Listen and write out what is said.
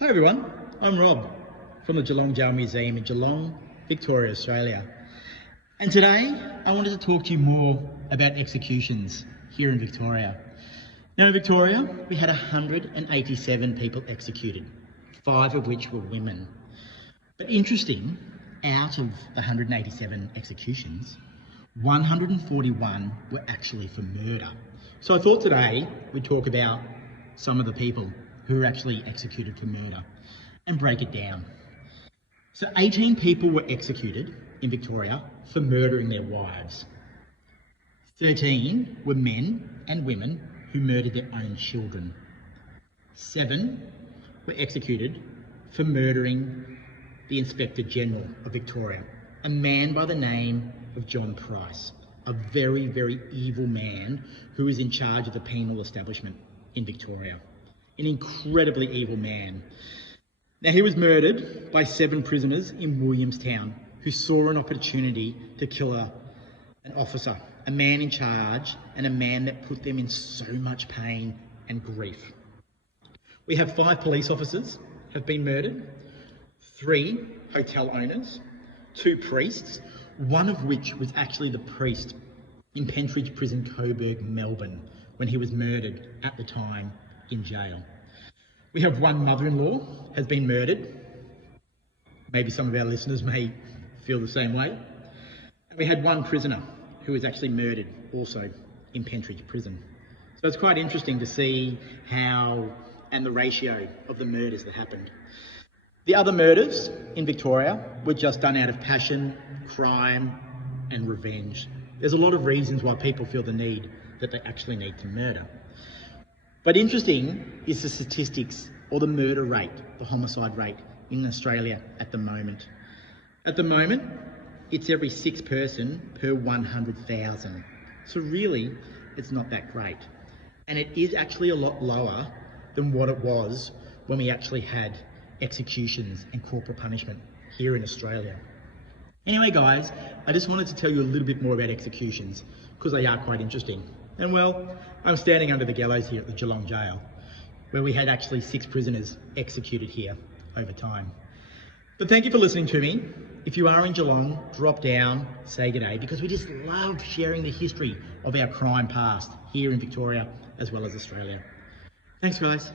Hi everyone, I'm Rob from the Geelong Jail Museum in Geelong, Victoria, Australia. And today I wanted to talk to you more about executions here in Victoria. Now in Victoria, we had 187 people executed, 5 of which were women. But interesting, out of the 187 executions, 141 were actually for murder. So I thought today we'd talk about some of the people who were actually executed for murder and break it down. So 18 people were executed in Victoria for murdering their wives. 13 were men and women who murdered their own children. 7 were executed for murdering the Inspector General of Victoria, a man by the name of John Price, a very, very evil man who is in charge of the penal establishment in Victoria. An incredibly evil man. Now, he was murdered by 7 prisoners in Williamstown who saw an opportunity to kill an officer, a man in charge, and a man that put them in so much pain and grief. We have 5 police officers have been murdered, 3 hotel owners, 2 priests, one of which was actually the priest in Pentridge Prison, Coburg, Melbourne, when he was murdered at the time in jail. We have 1 mother-in-law has been murdered. Maybe some of our listeners may feel the same way. And we had 1 prisoner who was actually murdered also in Pentridge Prison. So it's quite interesting to see how and the ratio of the murders that happened. The other murders in Victoria were just done out of passion, crime and revenge. There's a lot of reasons why people feel the need that they actually need to murder. But interesting is the statistics or the murder rate, the homicide rate in Australia at the moment. At the moment, it's every 6 person per 100,000. So really, it's not that great. And it is actually a lot lower than what it was when we actually had executions and corporal punishment here in Australia. Anyway, guys, I just wanted to tell you a little bit more about executions because they are quite interesting. And well, I'm standing under the gallows here at the Geelong Jail, where we had actually 6 prisoners executed here over time. But thank you for listening to me. If you are in Geelong, drop down, say good day, because we just love sharing the history of our crime past here in Victoria as well as Australia. Thanks, guys.